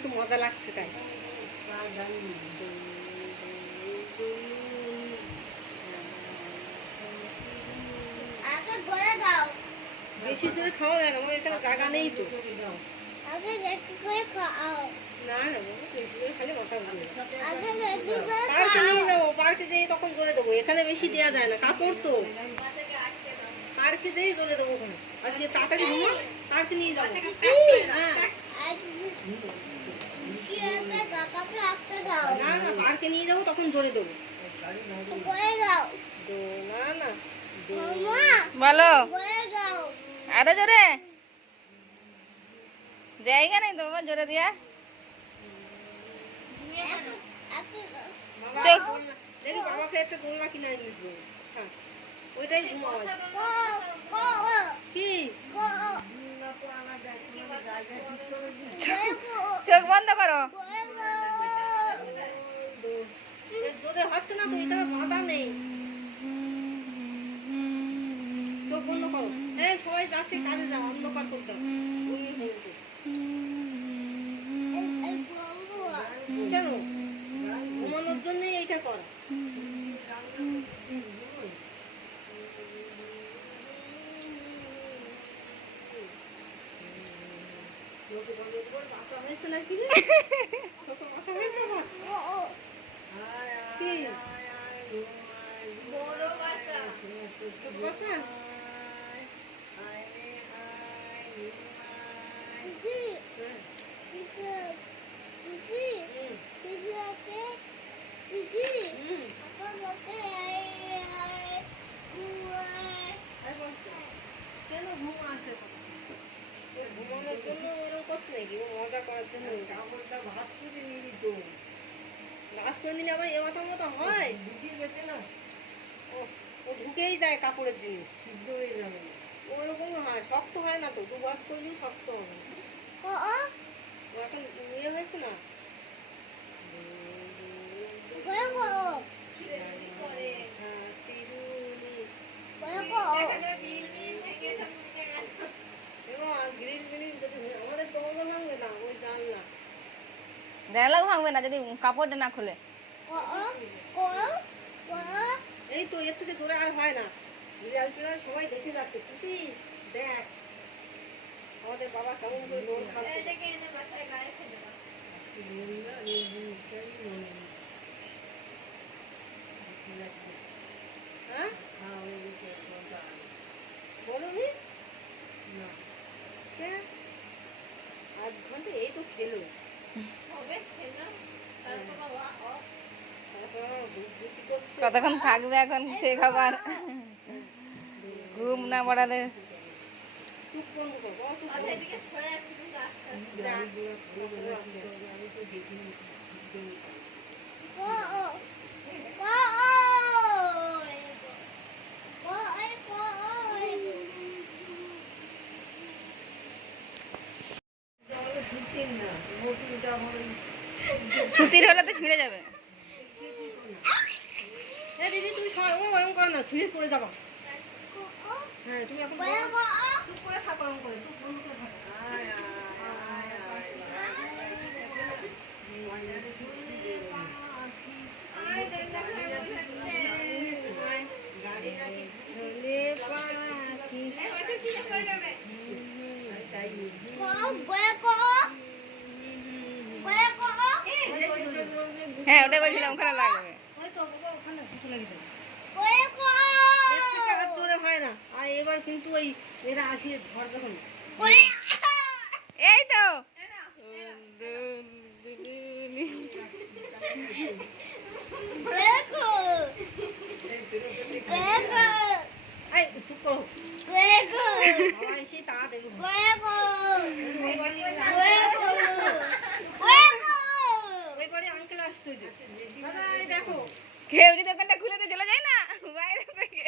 একটু মজা লাগছে তাই। বেশি জোরে খাওয়া যায় না, আমার এখানে জায়গা নেই তো। না না বেশি জোরে খালি মাথা ঘুরে। পার্কে নিয়ে যাবো, পার্কে যেয়ে তখন জোরে দেবো, এখানে বেশি দেওয়া যায় না, কাপড় তো। পার্কে যেয়ে জোরে দেবো ওখানে। আজকে তাড়াতাড়ি ঘুমো, পার্কে নিয়ে যাবো। হ্যাঁ না না পার্কে নিয়ে যাবো তখন জোরে দেবো। না না বলো আরো জোরে, জায়গা নেই তো বাবা জোরে দিয়া। দেখি বাবাকে একটা দোলনা কিনে এনে দিবো। হ্যাঁ ওইটাই ঘুমাও। কি চোখ বন্ধ করো। জোরে হচ্ছে না তো, এটা বাধা নেই। চোখ বন্ধ করো। হ্যাঁ সবাই যাচ্ছে কাজে, যা অন্ধকার করতে হবে। কেন ঘুমানোর জন্য এইটা করা। বাচ্চা হয়েছে নাকি? ছোট বাচ্চা হয়েছে আমার। কি বড় বাচ্চা? বাচ্চা কেন ঘুম আসে? ঘুমানোর জন্য ওরকম করছে নাকি? মজা করার জন্য কাপড়টা ভাঁজ করে নিবি তো। ভাঁজ করে নিলে আবার এ মাথা মতো হয়, ঢুকে গেছে না। ও ঢুকেই যায় কাপড়ের জিনিস, সিদ্ধ হয়ে যাবে। ওরকম হয়, শক্ত হয় না তো, দু ভাঁজ করলেও শক্ত হবে। ও এখন ইয়ে হয়েছে না। জানালাও ভাঙবে না যদি কাপড়টা না খুলে। এই তো এর থেকে জোরে আর হয় না। সবাই দেখে যাচ্ছে, খুশি দেখ আমাদের বাবা কেমন করে দোল খাচ্ছে। হ্যাঁ বলুনি আধ ঘন্টা এই তো খেলো। কতক্ষণ থাকবে এখন সে খাবার, ঘুম না পড়ালে। চুপ বন্ধ করবো। সুতির হলে তো ছিঁড়ে যাবে। দিদি তুমি ওরকম করো না, ছিঁড়ে পড়ে যাবা। হ্যাঁ তুমি এখন চুপ করে থাকো, ওরকম করে চুপ বন্ধ করে থাকো। হ্যাঁ ওটাই বলছিলাম, ওখানে লাগবে। হয় না আর এবার কিন্তু ওই এরা আসিয়ে ধর যখন এই তো চুপ করো এসে তাড়া দেবে। ওই বাড়ি আঙ্কেল আসছে, দাদা দেখো কেউ যদি দোকানটা খুলে দিয়ে চলে যায় না বাইরে থেকে।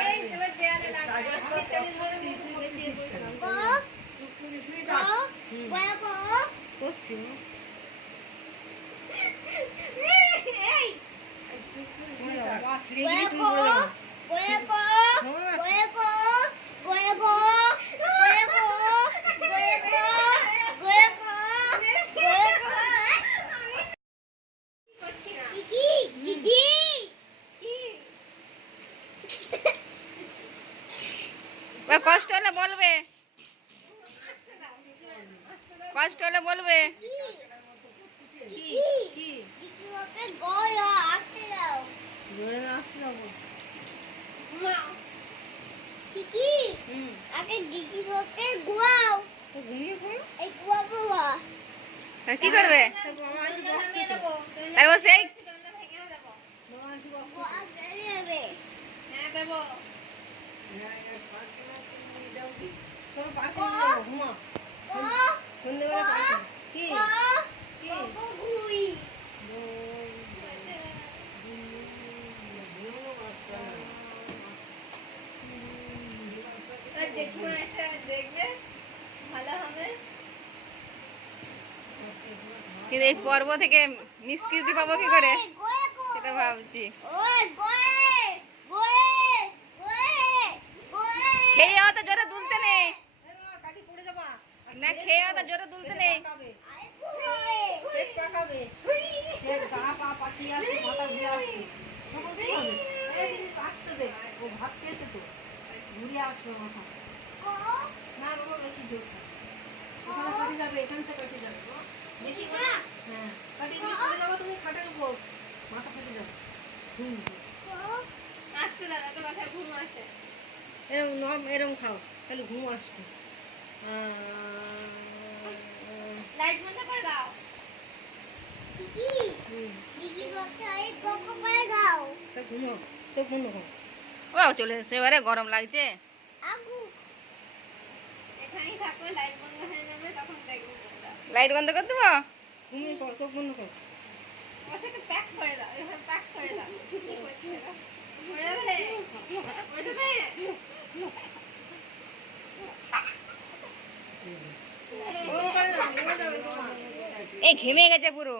এই এবার দেয়ালে লাগবে আমি তেড়ে ধরে তুই বেশি এ করিস না করছি এই বাবা ছিড়ে গেলি তুমি পড়ে যাবে কষ্ট হলে বলবে, কষ্ট হলে বলবে। কি জোরে না আসতে যাবো তো ঘুমিয়ে পড়ো আর কি করবে? তো বাবা এসে বকছে তো। আর ও সেই বাবা এসে বকছে তো। চলো পার্কে নিয়ে যাবো ঘুমা সন্ধ্যেবেলা পার্কে কি কি কিন্তু এই পর্ব থেকে নিষ্কৃতি পাবো কি করে সেটা ভাবছি। খেয়ে যাওয়া তো জোরে তুলতে নেই কাঠি পড়ে যাবা না, খেয়ে যাওয়া তো জোরে তুলতে নেই। পেট পাকাবে পেট পা পা পাকিয়ে আসবে মাথা ঘুরে আসবে তখন কি হবে এই দিদি আসতে দে ও ভাত খেয়েছে তো ঘুরে আসবে মাথা না বাবা বেশি জোর ওখানে কাটি যাবে এখান থেকে কাটি যাবে বেশি করে হ্যাঁ কাটি দিয়ে পড়ে যাবো তুমি খাটের উপর মাথা ফেটে যাবে ঘুম এরম এরম খাও তাহলে ঘুম আসবে লাইট বন্ধ করে দাও। তা ঘুমাও চোখ বন্ধ করো ও চলে এসে এবারে গরম লাগছে। লাইট বন্ধ করে দেবো। ঘুমিয়ে পড়ো চোখ বন্ধ করো এই ঘেমে গেছে পুরো।